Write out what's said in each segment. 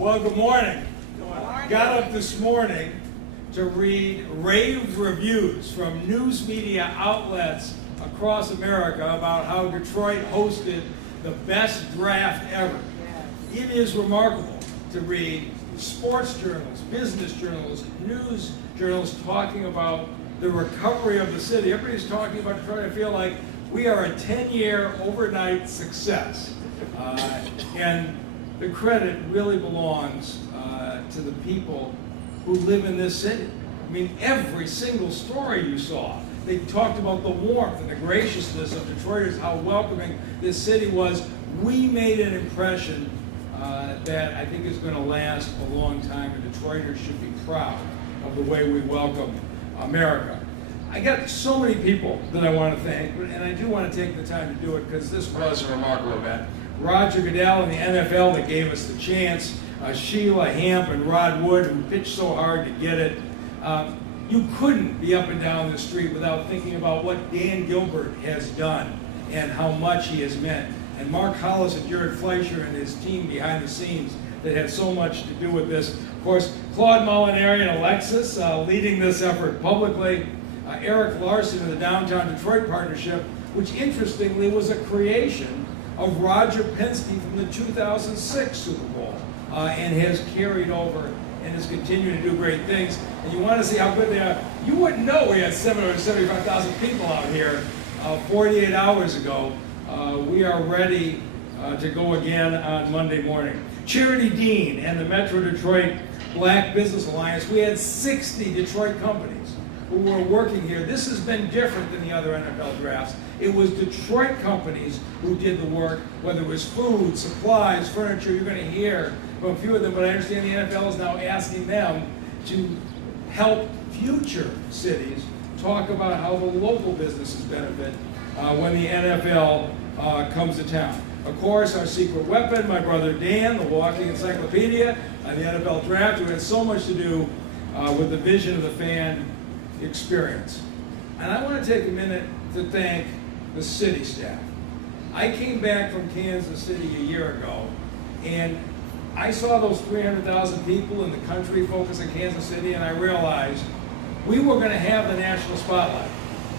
Well, good morning. Got up this morning to read rave reviews from news media outlets across America about how Detroit hosted the best draft ever. It is remarkable to read sports journals, business journals, news journals talking about the recovery of the city. Everybody's talking about Detroit. I feel like we are a 10-year overnight success. And the credit really belongs to the people who live in this city. I mean, every single story you saw, they talked about the warmth and the graciousness of Detroiters, how welcoming this city was. We made an impression that I think is going to last a long time, and Detroiters should be proud of the way we welcome America. I got so many people that I want to thank, and I do want to take the time to do it because this was a remarkable event. Roger Goodell and the NFL that gave us the chance, Sheila Hamp and Rod Wood, who pitched so hard to get it. You couldn't be up and down the street without thinking about what Dan Gilbert has done and how much he has meant. And Mark Hollis and Jared Fleischer and his team behind the scenes that had so much to do with this. Of course, Claude Molinari and Alexis leading this effort publicly. Eric Larson and the Downtown Detroit Partnership, which interestingly was a creation of Roger Penske from the 2006 Super Bowl and has carried over and is continuing to do great things. And you want to see how good they are. You wouldn't know we had 775,000 people out here 48 hours ago. We are ready to go again on Monday morning. Charity Dean and the Metro Detroit Black Business Alliance, we had 60 Detroit companies who were working here. This has been different than the other NFL drafts. It was Detroit companies who did the work, whether it was food, supplies, furniture. You're going to hear from a few of them, but I understand the NFL is now asking them to help future cities talk about how the local businesses benefit when the NFL comes to town. Of course, our secret weapon, my brother Dan, the walking encyclopedia on the NFL draft, who had so much to do with the vision of the fan experience. And I want to take a minute to thank the city staff. I came back from Kansas City a year ago, and I saw those 300,000 people in the country focus on Kansas City, and I realized we were going to have the national spotlight.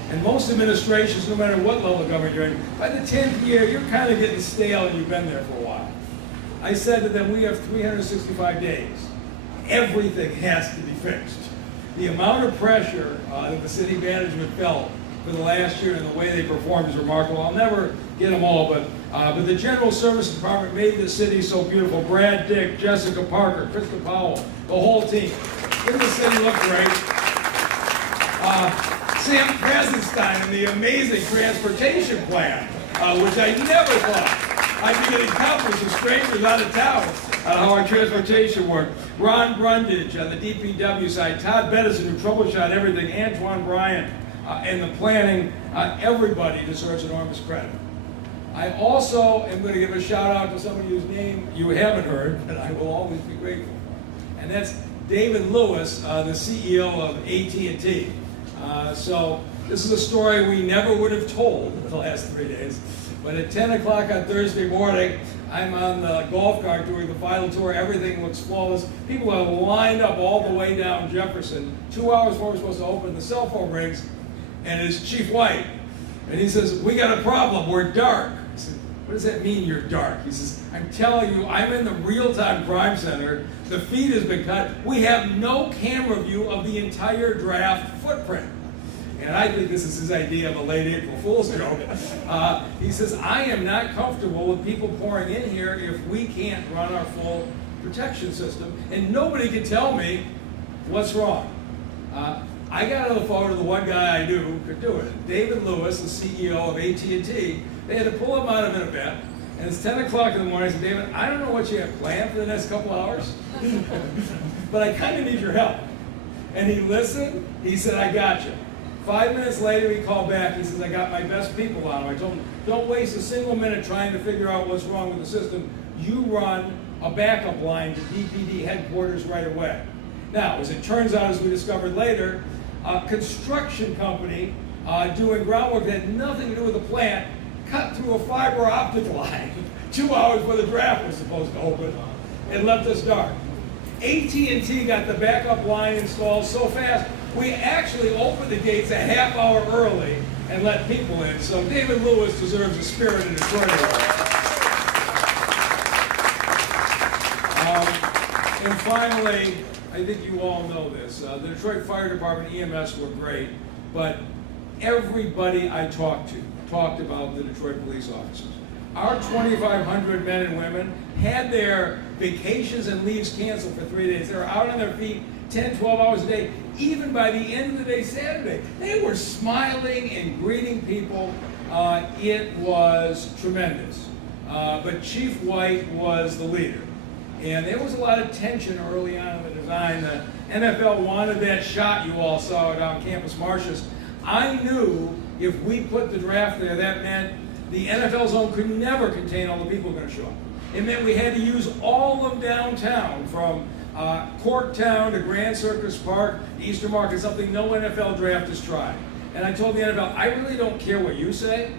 And most administrations, no matter what level of government you're in, by the 10th year, you're kind of getting stale and you've been there for a while. I said to them, we have 365 days. Everything has to be fixed. The amount of pressure that the city management felt for the last year and the way they performed is remarkable. I'll never get them all, but the General Services Department made this city so beautiful. Brad Dick, Jessica Parker, Krista Powell, the whole team. Didn't the city look great? Sam Krasenstein and the amazing transportation plan, which I never thought I'd be getting compliments from strangers out of town on how our transportation worked. Ron Brundage on the DPW side, Todd Bettison, who troubleshot everything, Antoine Bryant, and the planning. Everybody deserves enormous credit. I also am going to give a shout out to somebody whose name you haven't heard, but I will always be grateful for. And that's David Lewis, the CEO of AT&T. So this is a story we never would have told in the last 3 days. But at 10 o'clock on Thursday morning, I'm on the golf cart doing the final tour. Everything looks flawless. People are lined up all the way down Jefferson. 2 hours before we're supposed to open, the cell phone rings, and it's Chief White. And he says, we got a problem, we're dark. I said, what does that mean, you're dark? He says, I'm telling you, I'm in the real-time crime center. The feed has been cut. We have no camera view of the entire draft footprint. And I think this is his idea of a late April Fool's joke. He says, I am not comfortable with people pouring in here if we can't run our full protection system. And nobody can tell me what's wrong. I got on the phone to the one guy I knew who could do it. David Lewis, the CEO of AT&T. They had to pull him out of an event. And it's 10 o'clock in the morning. I said, David, I don't know what you have planned for the next couple hours, but I kind of need your help. And he listened. He said, I got you. 5 minutes later, he called back. He says, I got my best people on him. I told him, don't waste a single minute trying to figure out what's wrong with the system. You run a backup line to DPD headquarters right away. Now, as it turns out, as we discovered later, a construction company doing groundwork that had nothing to do with the plant cut through a fiber optic line 2 hours before the draft was supposed to open. it left us dark. AT&T got the backup line installed so fast, we actually opened the gates a half hour early and let people in. So David Lewis deserves a Spirited Detroit Award. And finally, I think you all know this, the Detroit Fire Department EMS were great, but everybody I talked to talked about the Detroit police officers. Our 2,500 men and women had their vacations and leaves canceled for 3 days. They were out on their feet 10, 12 hours a day, even by the end of the day Saturday. They were smiling and greeting people. It was tremendous. But Chief White was the leader. And there was a lot of tension early on in the design. The NFL wanted that shot you all saw down Campus Martius. I knew if we put the draft there, that meant the NFL zone could never contain all the people going to show up. It meant we had to use all of downtown, from Corktown to Grand Circus Park, Easter Market, something no NFL draft has tried. And I told the NFL, I really don't care what you say.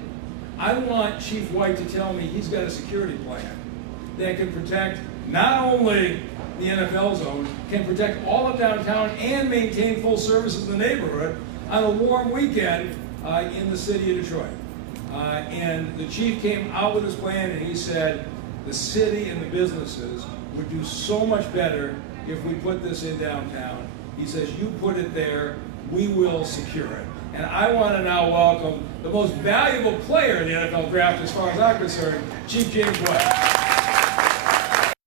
I want Chief White to tell me he's got a security plan that can protect not only the NFL zone, can protect all of downtown and maintain full services in the neighborhood on a warm weekend in the city of Detroit. And the chief came out with his plan and he said the city and the businesses would do so much better if we put this in downtown. He says, you put it there, we will secure it. And I want to now welcome the most valuable player in the NFL draft as far as I'm concerned, Chief James White.